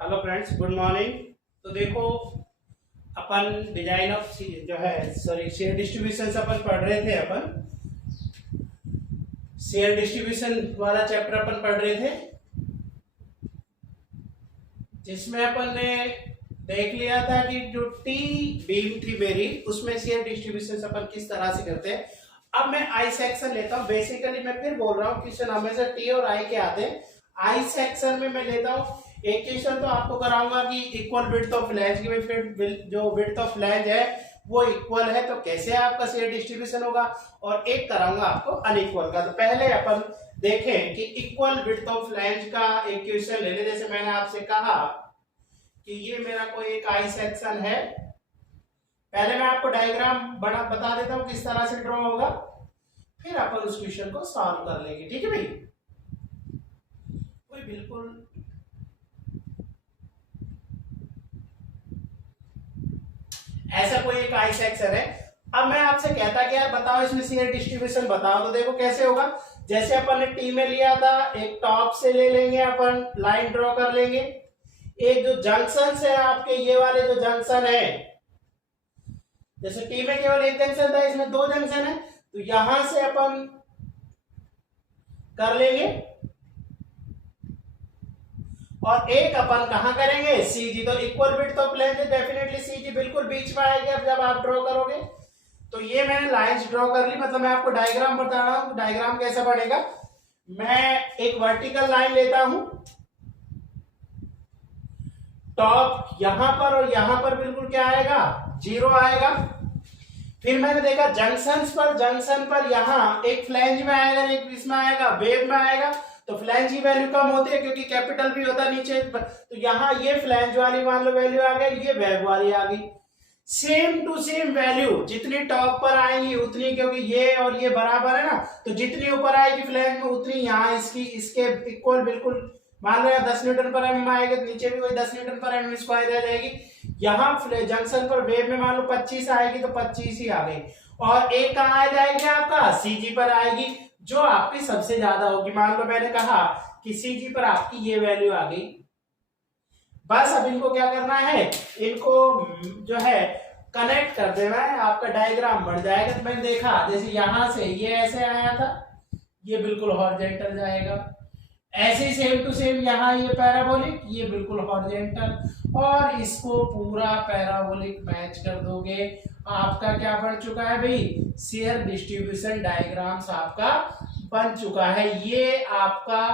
Hello friends, good morning. तो देखो, अपन design of जो है सॉरी शेयर डिस्ट्रीब्यूशन से अपन पढ़ रहे थे। अपन शेयर डिस्ट्रीब्यूशन वाला चैप्टर अपन पढ़ रहे थे, जिसमें अपन ने देख लिया था कि जो टी बीम थी मेरी, उसमें शेयर डिस्ट्रीब्यूशन अपन किस तरह से करते हैं। अब मैं आई सेक्शन लेता हूँ। बेसिकली मैं फिर बोल रहा हूँ, क्वेश्चन हमेशा टी और आई के आते हैं। आई सेक्शन में मैं लेता हूँ एक क्वेश्चन, तो आपको कराऊंगा कि इक्वल विड्थ ऑफ फ्लैंज की फिर जो विड्थ ऑफ फ्लैंज है वो इक्वल है, तो कैसे आपका शेयर डिस्ट्रीब्यूशन होगा। और एक कराऊंगा आपको अनइक्वल का। तो पहले अपन देखें कि इक्वल विड्थ ऑफ फ्लैंज का एक क्वेश्चन ले ले। जैसे मैंने आपसे कहा कि ये मेरा कोई एक आई सेक्शन है। पहले मैं आपको डायग्राम बड़ा बता देता हूं किस तरह से ड्रॉ होगा, फिर अपन उस क्वेश्चन को सॉल्व कर लेंगे। ठीक है भाई? कोई बिल्कुल ऐसा कोई एक आई सेक्शन है। अब मैं आपसे कहता कि यार बताओ इसमें शेयर डिस्ट्रीब्यूशन बताओ, तो देखो कैसे होगा। जैसे अपन ने टी में लिया था, एक टॉप से ले लेंगे, अपन लाइन ड्रॉ कर लेंगे। एक जो जंक्शन है आपके, ये वाले जो जंक्शन है, जैसे टी में केवल एक जंक्शन था, इसमें दो जंक्शन है, तो यहां से अपन कर लेंगे। और एक अपन कहां करेंगे, सीजी। तो equal width of length definitely CG बिल्कुल बीच में आएगी। अब जब आप ड्रॉ करोगे तो ये मैंने लाइंस ड्रॉ कर ली, मतलब मैं आपको डायग्राम बता रहा हूं। डायग्राम कैसा बनेगा, मैं एक वर्टिकल लाइन लेता हूं, टॉप यहां पर और यहां पर बिल्कुल क्या आएगा, जीरो आएगा। फिर मैंने देखा जंक्शन पर यहां एक फ्लैंज में आएगा, एक इसमें आएगा, वेव में आएगा। तो फ्लैंज की वैल्यू कम होती है क्योंकि कैपिटल भी होता है नीचे। तो यहां ये फ्लैंज वाली मान लो वैल्यू आ गई, ये वेव वाली आ गई। सेम टू सेम वैल्यू जितनी टॉप पर आएंगी उतनी, क्योंकि ये और ये बराबर है ना, तो जितनी ऊपर आएगी फ्लैंज में उतनी यहाँ इसकी इसके इक्वल बिल्कुल। मान लो यहाँ 10 न्यूटन पर एम आएगी, तो नीचे भी वही 10 न्यूटन पर एम स्क्वायर आ जाएगी। यहाँ जंक्शन पर वेव में मान लो 25 आएगी, तो 25 ही आ गई। और एक कहाँ आ जाएगी, आपका सीजी पर आएगी, जो आपकी सबसे ज्यादा होगी। मान लो मैंने कहा कि सीजी पर आपकी ये वैल्यू आ गई। बस अब इनको क्या करना है, इनको जो है कनेक्ट कर देना है, आपका डायग्राम बन जाएगा। तो मैंने देखा जैसे यहां से ये ऐसे आया था, ये बिल्कुल हॉरिजॉन्टल जाएगा। ऐसे ही सेम टू सेम यहाँ ये पैराबोलिक, ये बिल्कुल हॉरिजॉन्टल, और इसको पूरा पैराबोलिक मैच कर दोगे। आपका क्या बन चुका है भाई, शेयर डिस्ट्रीब्यूशन डायग्राम्स आपका बन चुका है। ये आपका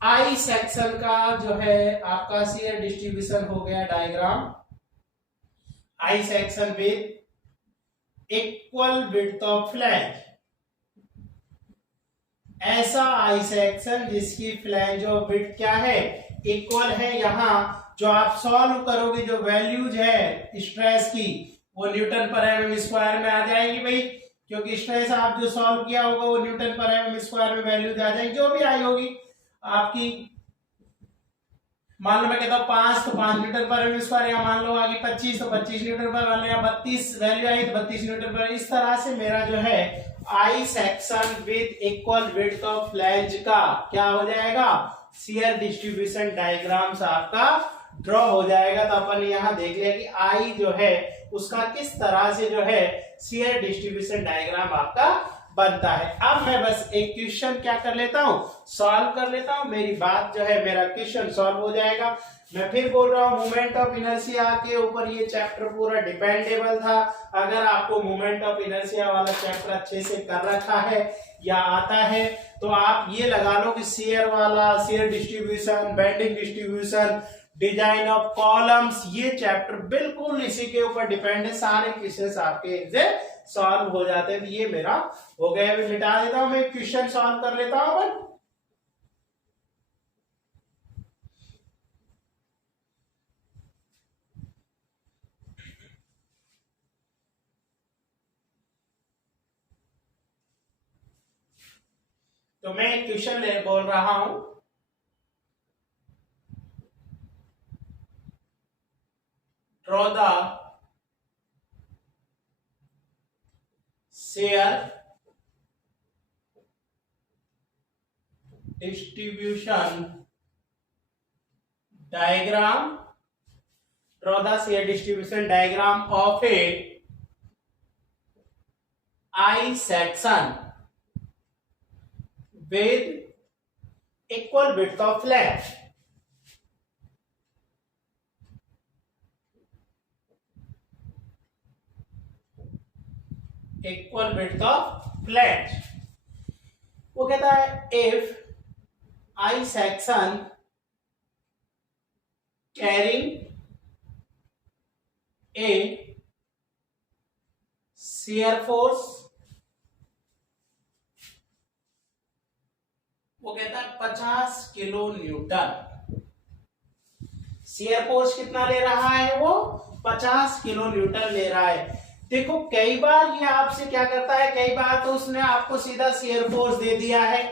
आई सेक्शन का जो है आपका शेयर डिस्ट्रीब्यूशन हो गया diagram. I section with equal width of flange, ऐसा आई सेक्शन जिसकी फ्लैंज और विड्थ क्या है, इक्वल है। यहां जो आप सॉल्व करोगे, जो वैल्यूज है स्ट्रेस की, वो न्यूटन पर एम स्क्वायर में आ जाएंगी भाई, क्योंकि स्ट्रेस आप जो सॉल्व किया होगा वो न्यूटन पर एम स्क्वायर में वैल्यूज आ जाएंगी, जो भी आई होगी आपकी। मान लो मैं कहता हूँ 5, तो 5 न्यूटन पर एम स्क्वायर, या मान लो आगे 25, तो 25 न्यूटन पर, मान लो या 32 वैल्यू आई तो 32 न्यूटन पर। इस तरह से मेरा जो है I section with equal width of flange का क्या हो जाएगा, शेयर डिस्ट्रीब्यूशन डायग्राम्स आपका ड्रॉ हो जाएगा। तो अपन यहां देख लिया कि आई जो है उसका किस तरह से जो है शेयर डिस्ट्रीब्यूशन डायग्राम आपका बनता है। अब मैं बस एक क्वेश्चन क्या कर लेता हूं, सॉल्व कर लेता हूं। मेरी बात जो है, मेरा क्वेश्चन सॉल्व हो जाएगा। मैं फिर बोल रहा हूं, मोमेंट ऑफ इनर्शिया के ऊपर ये चैप्टर पूरा डिपेंडेबल था। अगर आपको मोमेंट ऑफ इनर्शिया वाला चैप्टर अच्छे से कर रखा है या आता है, तो आप ये लगा लो कि शेयर वाला, share distribution, bending distribution, design of columns, ये चैप्टर बिल्कुल इसी के ऊपर डिपेंड है। सारे क्वेश्चंस आपके इनसे सॉल्व हो जाते हैं। तो ये मेरा हो गया, अभी मिटा देता हूं, मैं क्वेश्चन सॉल्व कर लेता हूं अपन। तो मैं एक क्वेश्चन बोल रहा हूं, draw the shear distribution diagram, draw the shear distribution diagram of a I section with equal width of flange. Equal width of flange. वो कहता है if I section carrying a shear force, वो कहता है 50 kilo Newton. Shear force कितना ले रहा है? वो 50 किलो न्यूटन ले रहा है। देखो कई बार ये आपसे क्या करता है, कई बार तो उसने आपको सीधा शेयर फोर्स दे दिया है,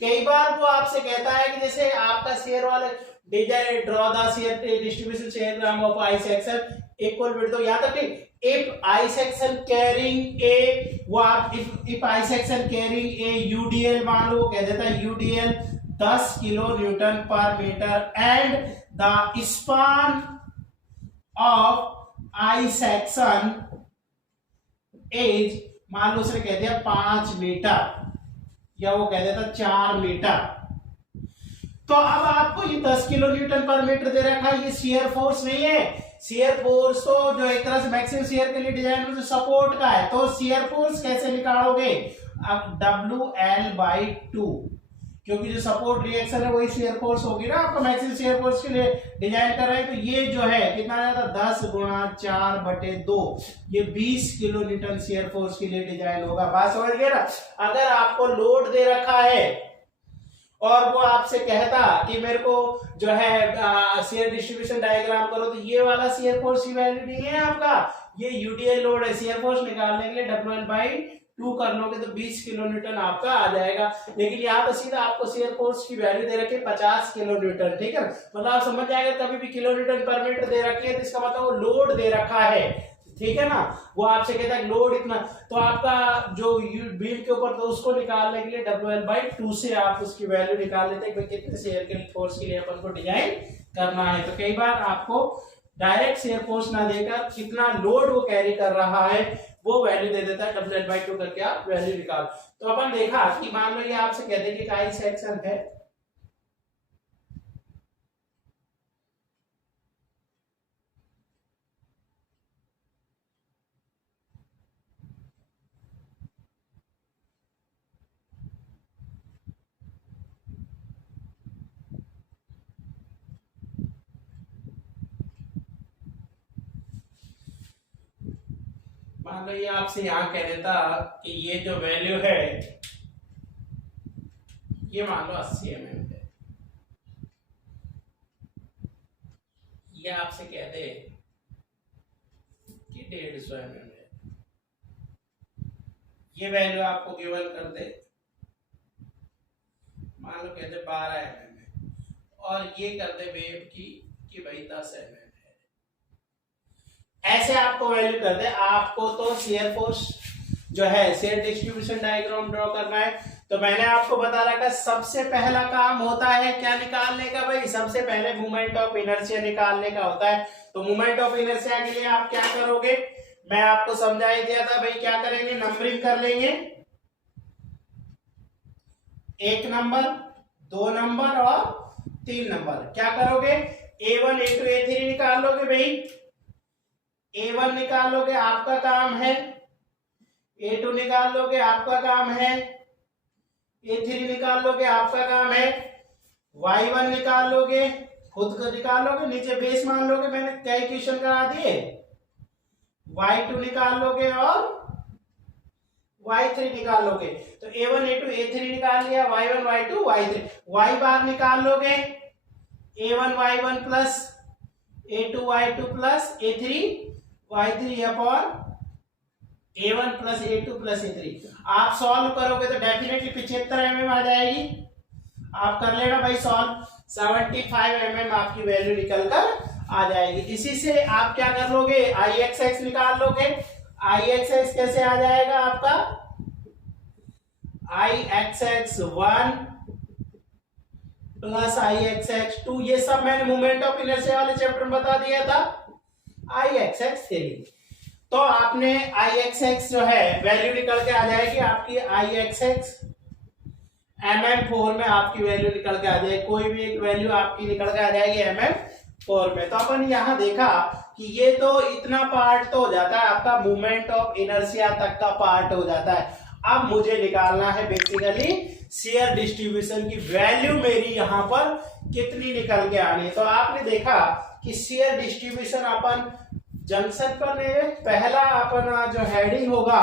कई बार वो आपसे कहता है कि जैसे आपका शेयर वाला design draw the shear distribution shear gram of I section equal width, तो यहां तक ठीक। If I section carrying a, वो आप if I section carrying a UDL, मान लो वो कह देता है UDL 10 kilo newton per metre and the span of I section as, मान लो उसने कह दिया 5 मीटर या वो कह देता 4 मीटर। तो अब आपको ये 10 किलो न्यूटन पर मीटर दे रखा है, ये शियर फोर्स नहीं है। शियर फोर्स तो जो एक तरह से मैक्सिमम शियर के लिए डिजाइन में सपोर्ट का है। तो शियर फोर्स कैसे निकालोगे? अब WL/2, क्योंकि जो सपोर्ट रिएक्शन है वही शियर फोर्स होगी ना, आपको मैक्सिमम शियर फोर्स के लिए डिजाइन कर रहे हैं। तो ये जो है कितना आ जाता? 10 गुणा 4/2, ये 20 किलो न्यूटन शियर फोर्स के लिए डिजाइन होगा। बात समझ गए ना? अगर आपको लोड दे रखा है और वो आपसे कहता कि मेरे को जो है शेयर डिस्ट्रीब्यूशन डायग्राम करो, तो ये वाला शेयर फोर्स की वैल्यू नहीं है आपका, ये यूटीएल लोड है। शेयर फोर्स निकालने के लिए WL/2 कर लोगे तो 20 किलो न्यूटन आपका आ जाएगा। लेकिन यहाँ तो सीधा आपको शेयर फोर्स की वैल्यू दे रखी है 50 किलो न्यूटन, ठीक है। मतलब आप समझ जाएंगे, कभी भी किलो न्यूटन पर मीटर दे रखी है तो इसका मतलब वो लोड दे रखा है, ठीक है ना। वो आपसे कहता है लोड इतना, तो आपका जो बीम के ऊपर तो उसको निकालने के लिए WL/2 से आप उसकी वैल्यू निकाल लेते हैं कि कितने शेयर के फोर्स के लिए अपन को डिजाइन करना है। तो कई बार आपको डायरेक्ट शेयर फोर्स ना देकर कितना लोड वो कैरी कर रहा है वो वैल्यू दे देता है, WL/2 करके आप वैल्यू निकाल। तो अपन देखा कि मान लो ये आपसे कहते हैं कि आई सेक्शन है, मान लो ये आपसे यहां कह देता कि ये जो वैल्यू है ये मान लो 80 mm है, ये आपसे कह दे कि 150 mm है, ये वैल्यू आपको गिवन कर दे, मान लो कहते 12 mm है, और ये कर दे वेव की कि भाई 10 mm है। ऐसे आपको वैल्यू कर दे, आपको तो शेयर फोर्स जो है शेयर डिस्ट्रीब्यूशन डायग्राम ड्रॉ करना है। तो मैंने आपको बता रखा सबसे पहला काम होता है क्या निकालने का? भाई सबसे पहले मोमेंट ऑफ इनर्शिया निकालने का होता है। तो मोमेंट ऑफ इनर्शिया के लिए आप क्या करोगे? मैं आपको समझा ही दिया था भाई, क्या करेंगे? नंबरिंग कर लेंगे, 1 नंबर, 2 नंबर और 3 नंबर। क्या करोगे? A1 A2 A3 निकाल लोगे भाई, A1 निकाल लोगे आपका काम है, A2 निकाल लोगे आपका काम है, A3 निकाल लोगे आपका काम है, Y1 निकाल लोगे, खुद को निकाल लोगे, नीचे बेस मान लोगे, मैंने क्या इक्वेशन करा दिए, Y2 निकाल लोगे और Y3 निकाल लोगे। तो A1 A2 A3 निकाल लिया, Y1 Y2 Y3, Y बार निकाल लोगे, A1 Y1 plus A2 Y2 plus A3 Y3 upon A1 plus A2 plus A3। आप सॉल्व करोगे तो डेफिनेटली 75 mm आ जाएगी। आप कर लेना भाई सॉल्व, 75 mm आपकी वैल्यू निकल कर आ जाएगी। इसी से आप क्या कर लोगे? IXX निकाल लोगे। IXX कैसे आ जाएगा आपका? IXX 1 प्लस आई एक्स एक्स 2, ये सब मैंने मोमेंट ऑफ इनर्शिया वाले चैप्टर में बता दिया था। आई एक्स एक्स 3, तो आपने आई एक्स एक्स जो है वैल्यू निकल के आ जाएगी आपकी, आई एक्स एक्स mm4 में आपकी वैल्यू निकल के आ जाएगी, कोई भी एक वैल्यू आपकी निकल के आ जाएगी mm4 में। तो अपन यहाँ देखा कि ये तो इतना पार्ट तो हो जाता है आपका, मूवमेंट ऑफ इनर्शिया तक का पार्ट हो जाता है। अब मुझे निकालना है बेसिकली शेयर डिस्ट्रीब्यूशन की वैल्यू मेरी यहाँ पर कितनी निकल के आनी है। तो आपने देखा कि शेयर डिस्ट्रीब्यूशन अपन जंक्शन पर पहला अपना जो हेडिंग होगा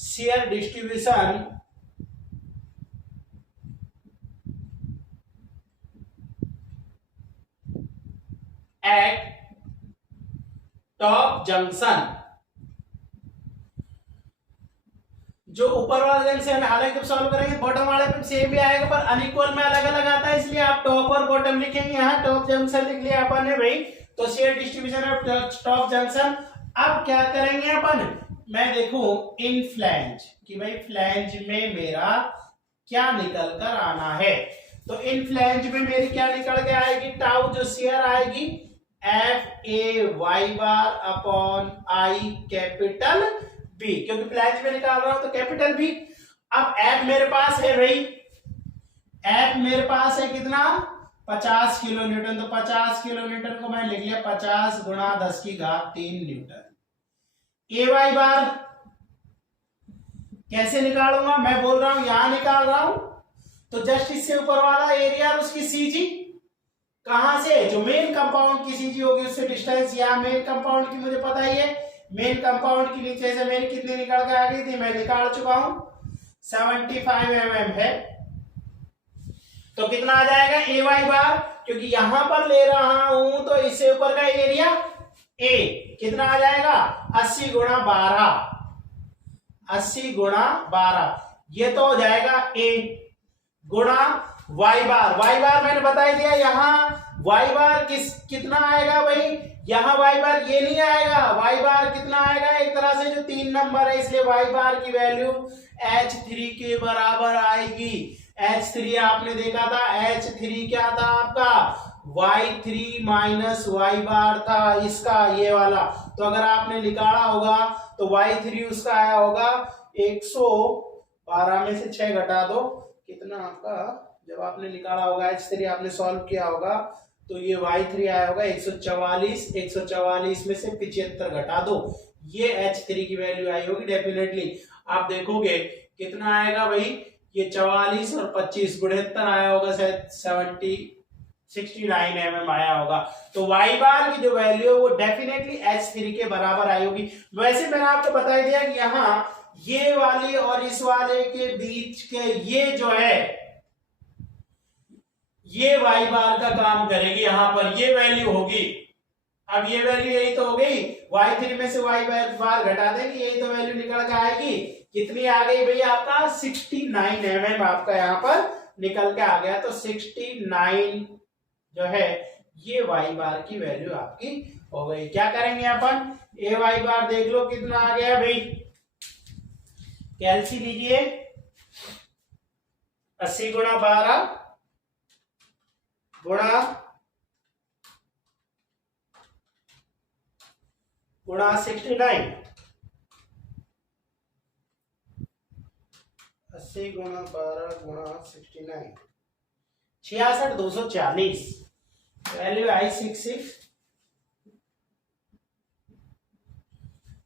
share distribution eight top junction, जो ऊपर वाला जंक्शन हालांकि सॉल्व करेंगे बॉटम वाले पे सेम भी आएगा पर अनइक्वल में अलग अलग आता है, इसलिए आप टॉप और बॉटम लिखेंगे। यहाँ टॉप जंक्शन लिख लिया अपन ने भाई, तो share distribution of top junction. अब क्या करेंगे अपन, मैं देखूं इन फ्लैंज कि भाई फ्लैंज में मेरा क्या निकल कर आना है। तो इन फ्लैंज में मेरी क्या निकल के आएगी, टाउ जो शेयर आएगी F A Y bar upon I capital B, क्योंकि फ्लैंज में निकाल रहा हूं तो कैपिटल बी। अब एफ मेरे पास है भाई, एफ मेरे पास है कितना 50 किलो न्यूटन, तो 50 किलो न्यूटन को मैं लिख लिया 50 गुणा 10 की घात 3 न्यूटन। ए वाई बार कैसे निकालूंगा, मैं बोल रहा हूं यहां निकाल रहा हूं, तो जस्ट इससे ऊपर वाला एरिया और उसकी सीजी, कहां से, जो मेन कंपाउंड की सीजी होगी उससे डिस्टेंस, यहां मेन कंपाउंड की मुझे पता ही है, मेन कंपाउंड की नीचे से मेरी कितनी निकल के आ गई थी, मैं निकाल चुका हूं 75 mm है। तो कितना आ जाएगा ए वाई बार, क्योंकि यहां पर ले रहा हूं तो इससे ऊपर का एरिया ए कितना आ जाएगा 80 गुणा 12, 80 गुणा 12, ये तो हो जाएगा ए गुणा वाई बार। वाई बार मैंने बता ही दिया, यहाँ वाई बार कितना आएगा भाई, यहाँ वाई बार ये नहीं आएगा, वाई बार कितना आएगा, एक तरह से जो 3 नंबर है, इसलिए वाई बार की वैल्यू H3 के बराबर आएगी। H3 आपने देखा था, H3 क्या था आपका Y3 माइनस वाई बार था इसका, ये वाला। तो अगर आपने निकाला होगा तो Y3 उसका आया होगा 112 में से 6 घटा दो, कितना आपका, जब आपने निकाला होगा H3 आपने सॉल्व किया होगा तो ये Y3 आया होगा 144, 144 में से 75 घटा दो, ये H3 की वैल्यू आई होगी डेफिनेटली। आप देखोगे कितना आएगा भाई, ये 44 और 25 73 आया होगा, शायद 69 mm आया होगा। तो वाई बार की जो वैल्यू है वो डेफिनेटली H3 के बराबर आई होगी। वैसे मैंने आपको बता ही दिया कि यहाँ ये वाली और इस वाले के बीच के ये जो है ये वाई बार का काम करेगी, यहां पर ये वैल्यू होगी। अब ये वैल्यू यही तो हो गई, y3 में से वाई बार घटा देंगे, यही तो वैल्यू निकल के आएगी। कितनी आ गई भैया आपका 69 mm आपका यहाँ पर निकल के आ गया। तो 69 जो है ये वाई बार की वैल्यू आपकी हो गई। क्या करेंगे अपन, ए वाई बार देख लो कितना आ गया भाई, कैलसी लीजिए 80 गुणा 12 गुणा 69, 80 गुणा 12 गुणा 69, 66,240 वैल्यू आई 66।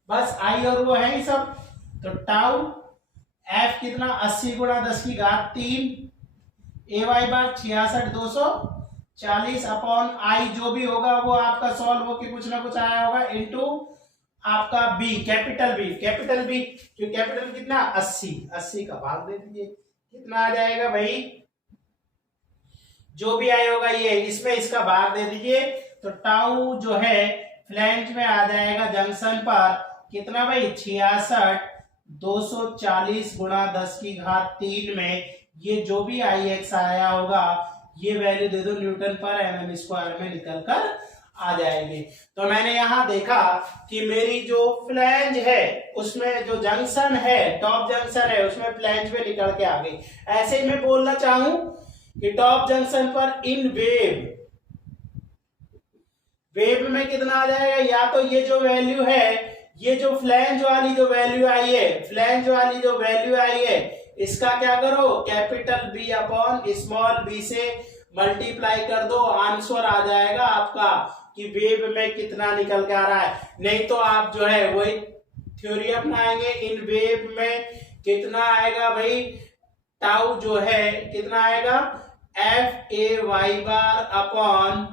बस आई और वो है ही सब। तो टाउ एफ कितना 80 गुणा 10 की घात 3, ए वाई बार 66,240 अपॉन आई जो भी होगा वो आपका सॉल्व होके कुछ ना कुछ आया होगा इनटू आपका B, capital B, capital B जो कैपिटल कितना 80, 80 का भाग दे दीजिए, कितना आ जाएगा भाई, जो भी आया होगा ये इसमें इसका भाग दे दीजिए। तो टाउ जो है फ्लैंज में आ जाएगा जंक्शन पर कितना भाई 66,240 गुणा 10 की घात 3 में ये जो भी आई एक्स आया होगा ये वैल्यू दे दो न्यूटन पर mm स्क्वायर में निकल कर आ जाएगी। तो मैंने यहां देखा कि मेरी जो फ्लैंज है उसमें जो जंक्शन है टॉप जंक्शन है उसमें फ्लैंज में निकल के आ गई। ऐसे ही मैं बोलना चाहूं कि टॉप जंक्शन पर इन वेव में कितना आ जाएगा, या तो ये जो वैल्यू है, ये जो फ्लैंज वाली जो वैल्यू आई है, फ्लैंज वाली जो वैल्यू आई है, इसका क्या करो, capital B upon small B से मल्टीप्लाई कर दो, आंसर आ जाएगा आपका कि वेव में कितना निकल के आ रहा है। नहीं तो आप जो है वही थ्योरी अपनाएंगे, इन वेव में कितना आएगा भाई, टाउ जो है कितना आएगा, F A Y bar upon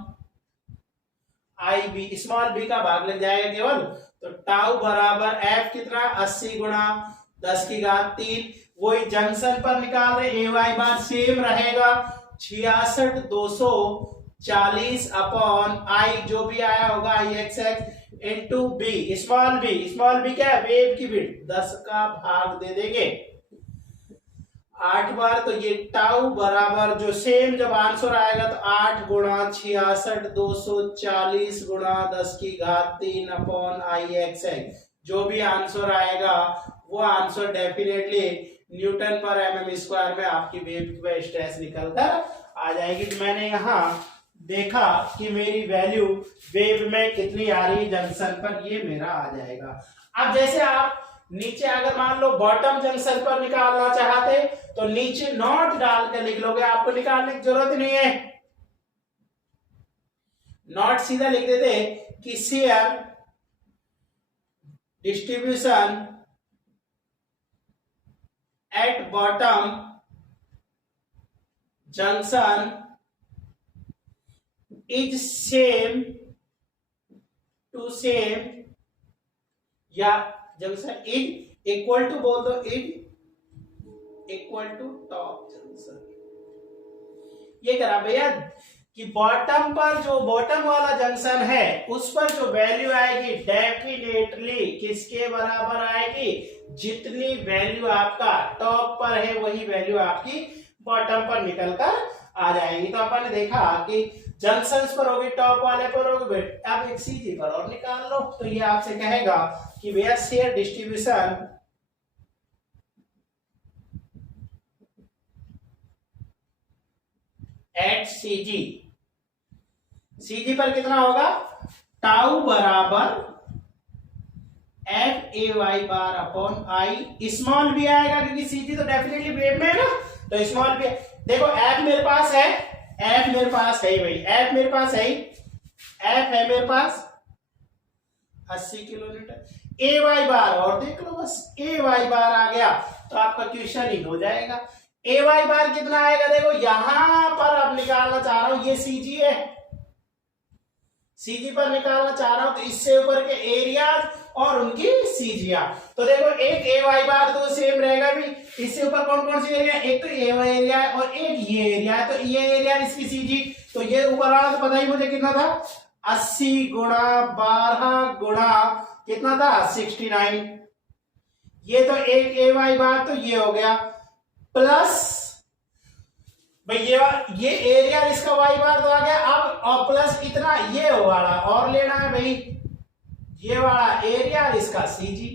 I B, small B का भाग लग जाएगा केवल, तो टाउ बराबर एफ कितना 80 गुणा 10 की घात 3, वही जंक्शन पर निकाल रहे, ए वाई बार सेम रहेगा 66240 अपॉन आई जो भी आया होगा I X X into B, small B क्या है, वेव की विड्थ 10 का भाग दे देंगे 8 बार, तो ये टाउ बराबर जो सेम जब आंसर आएगा तो 8 गुणा 66240 गुणा 10 की घात 3 अपॉन आई एक्स एक्स, जो भी आंसर आएगा वो आंसर डेफिनेटली न्यूटन पर एमएम स्क्वायर में आपकी वेव की स्ट्रेस निकल कर आ जाएगी। तो मैंने यहाँ देखा कि मेरी वैल्यू वेव में कितनी आ रही है जंक्शन पर, ये मेरा आ जाएगा। अब जैसे आप नीचे अगर मान लो बॉटम जंक्शन पर निकालना चाहते तो नीचे नॉट डाल के लिख लोगे, आपको निकालने की जरूरत नहीं है, नॉट सीधा लिख देते कि shear distribution at bottom junction is same to same, या जंक्शन इज इक्वल टू बोल दो, is equal to top junction. ये करा भैया कि बॉटम पर जो बॉटम वाला जंक्शन है उस पर जो वैल्यू आएगी डेफिनेटली किसके बराबर आएगी, जितनी वैल्यू आपका टॉप पर है वही वैल्यू आपकी बॉटम पर निकल कर आ जाएगी। तो अपन ने देखा कि जंक्शंस पर होगी, टॉप वाले पर होगी, अब एक सीधी पर और निकाल लो, तो ये आपसे कहेगा कि भैया शेयर डिस्ट्रीब्यूशन एट सीजी पर कितना होगा, टाउ बराबर F A Y bar upon I, small भी आएगा क्योंकि सीजी तो डेफिनेटली वेव में है ना, तो स्मॉल भी। देखो एफ मेरे पास है, एफ मेरे पास है भाई, एफ मेरे पास है, एफ है मेरे पास 80 किलोमीटर, ए वाई बार और देख लो बस, ए वाई बार आ गया तो आपका क्वेश्चन ही हो जाएगा। ए वाई बार कितना आएगा, देखो यहां पर अब निकालना चाह रहा हूं, ये सीजी है, सीजी पर निकालना चाह रहा हूं, तो इससे ऊपर के एरियाज और उनकी सीजिया, तो देखो एक ए वाई बार तो सेम रहेगा भी, इससे ऊपर कौन कौन सी एरिया, एक तो ए वाई एरिया है और एक ये एरिया है, तो ये एरिया इसकी सीजी, तो ये ऊपर वाला तो पता ही मुझे कितना था, 80 गुणा 12 गुणा कितना था 69, ये तो एक ए वाई बार तो ये हो गया, प्लस भाई ये एरिया इसका वाई बार तो आ गया, अब और प्लस इतना ये वाला और लेना है भाई, ये वाला एरिया इसका सीजी,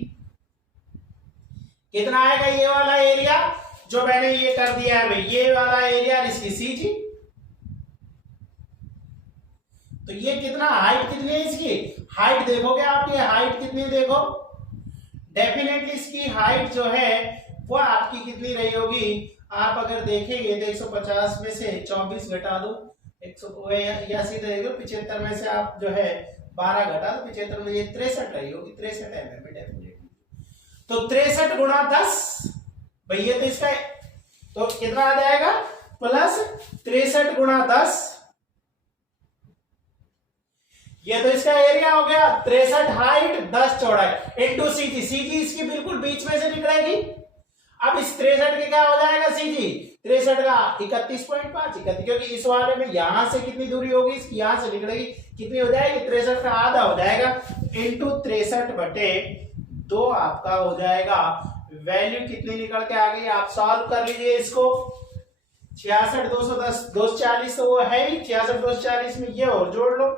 कितना आएगा ये वाला एरिया जो मैंने ये कर दिया है भाई, ये वाला एरिया इसकी सीजी, तो ये कितना हाइट कितनी है इसकी, हाइट देखोगे आप, ये हाइट कितनी देखो, डेफिनेटली इसकी हाइट जो है वो आपकी कितनी रही होगी, आप अगर देखेंगे तो 150 में से 24 घटा दो 180 देख लो, 75 में से आप जो है 12 घटा दो 75 में, ये 63 रही होगी, 63 mm में डेफिनेटली, तो 63 गुणा 10 भाई, ये तो इसका तो कितना आ जाएगा, प्लस 63 गुणा 10, ये तो इसका एरिया हो गया 63 हाइट 10 चौड़ाई इंटू सीजी, सीजी इसकी बिल्कुल बीच में से निकलेगी, अब इस 63 के क्या हो जाएगा सीजी, 63 का 31.5, क्योंकि इस वाले में यहां से कितनी दूरी होगी, इसकी यहां से निकलेगी, कितनी हो जाएगी 63 का आधा हो जाएगा, इंटू 63/2 आपका हो जाएगा, वैल्यू कितनी निकल के आ गई, आप सॉल्व कर लीजिए इसको, 66 240 तो वो है ही, 66 240 में ये और जोड़ लो,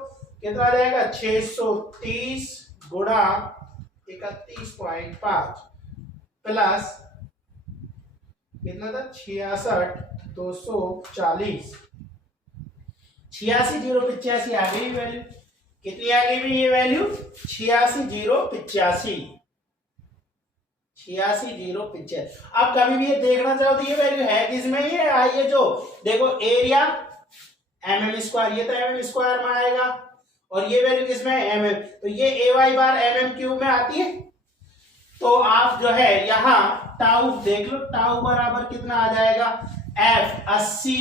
कितना आ जाएगा 630 गुणा 31.5 प्लस कितना था 66,240, 86,085 आ गई वैल्यू। कितनी आ गई भी ये वैल्यू 86,085, 86,085। अब कभी भी ये देखना चाहो तो ये वैल्यू है किसमें, ये आइए जो देखो एरिया mm², ये तो mm² में आएगा और ये वैल्यू किसमें है mm, तो ये ay बार mm³ में आती है। तो आप जो है यहाँ टाउ देख लो, टाउ बराबर कितना आ जाएगा f 80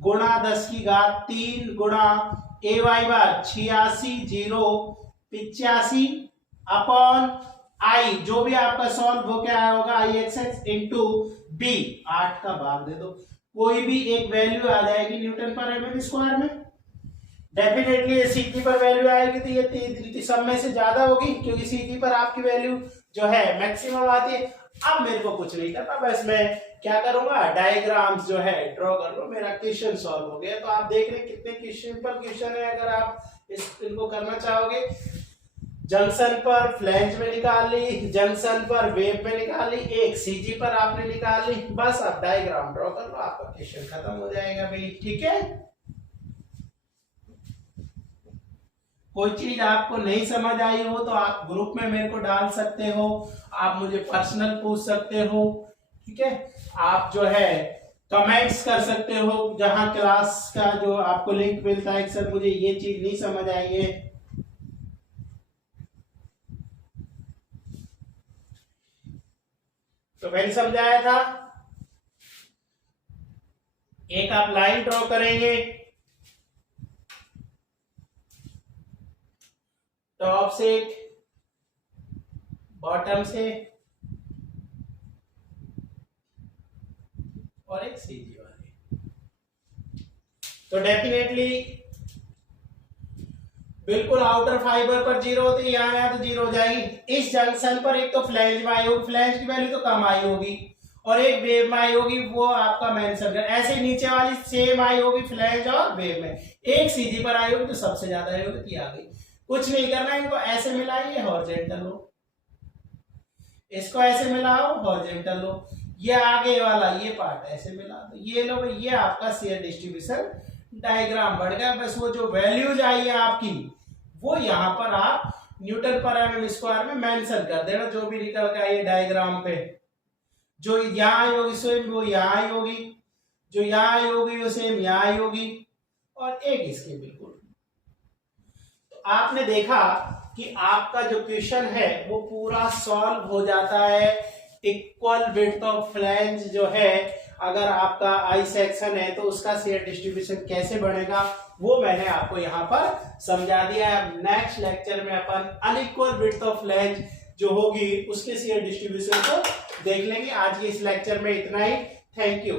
गुणा 10⁻³ गुणा ay बार 86,085 अपॉन आई, जो भी आपका सॉल्व हो क्या होगा Ixx इंटू बी, 8 का भाग दे दो, कोई भी एक वैल्यू आ जाएगी न्यूटन पर mm² में। डेफिनेटली सीधी पर वैल्यू आएगी तो ये सब में से ज्यादा होगी, क्योंकि सीधी पर आपकी वैल्यू जो है मैक्सिमम आती है। अब मेरे को कुछ नहीं करना, बस मैं क्या करूंगा, डायग्राम्स जो है ड्रॉ कर लो, मेरा क्वेश्चन सॉल्व हो गया। तो आप देख रहे हैं कितने क्वेश्चन है, अगर आप इनको करना चाहोगे। जंक्शन पर फ्लैंज में निकाल ली, जंक्शन पर वेव में निकाल ली, एक सीजी पर आपने निकाल ली, बस आप डायग्राम ड्रॉ कर लो, आपका क्वेश्चन खत्म हो जाएगा भाई। ठीक है, कोई चीज आपको नहीं समझ आई हो तो आप ग्रुप में मेरे को डाल सकते हो, आप मुझे पर्सनल पूछ सकते हो। ठीक है, आप जो है कमेंट्स कर सकते हो, जहां क्लास का जो आपको लिंक मिलता है, सर मुझे ये चीज नहीं समझ आई है। तो मैंने समझाया था, एक आप लाइन ड्रॉ करेंगे, टॉप से एक, बॉटम से और एक सीधी वाली। तो डेफिनेटली बिल्कुल आउटर फाइबर पर 0 होती है, यहाँ आया तो 0 हो जाएगी। इस जंक्शन पर एक तो फ्लैंज में आई होगी, फ्लैंज की वैल्यू तो कम आई होगी, और एक वेव में आई होगी, वो आपका मेंशन कर। ऐसे नीचे वाली सेम आई होगी फ्लैंज और वेव में, एक सीधी पर आई होगी तो सबसे ज्यादा आई होगी, तो आ गई। कुछ नहीं करना, इनको ऐसे मिलाइए, हॉरिजॉन्टल लो, इसको ऐसे मिलाओ, हॉरिजॉन्टल लो, ये आगे वाला ये पार्ट ऐसे मिला दो, ये लो भाई, ये आपका शेयर डिस्ट्रीब्यूशन डायग्राम बढ़ गया। बस वो जो वैल्यूज आई है आपकी, वो यहाँ पर आप न्यूटन पर mm² में मेंशन कर देना, जो भी निकल के आई डायग्राम पे। जो यहाँ आई होगी सेम वो यहाँ आई होगी, जो यहाँ आई होगी वो सेम यहाँ आई होगी, और एक इसके बिल्कुल। तो आपने देखा कि आपका जो क्वेश्चन है वो पूरा सॉल्व हो जाता है। इक्वल विड्थ ऑफ फ्लैंज जो है, अगर आपका आई सेक्शन है तो उसका शेयर डिस्ट्रीब्यूशन कैसे बनेगा वो मैंने आपको यहाँ पर समझा दिया है। नेक्स्ट लेक्चर में अपन अनइक्वल विड्थ ऑफ फ्लैंज जो होगी उसके शेयर डिस्ट्रीब्यूशन को देख लेंगे। आज के इस लेक्चर में इतना ही। Thank you.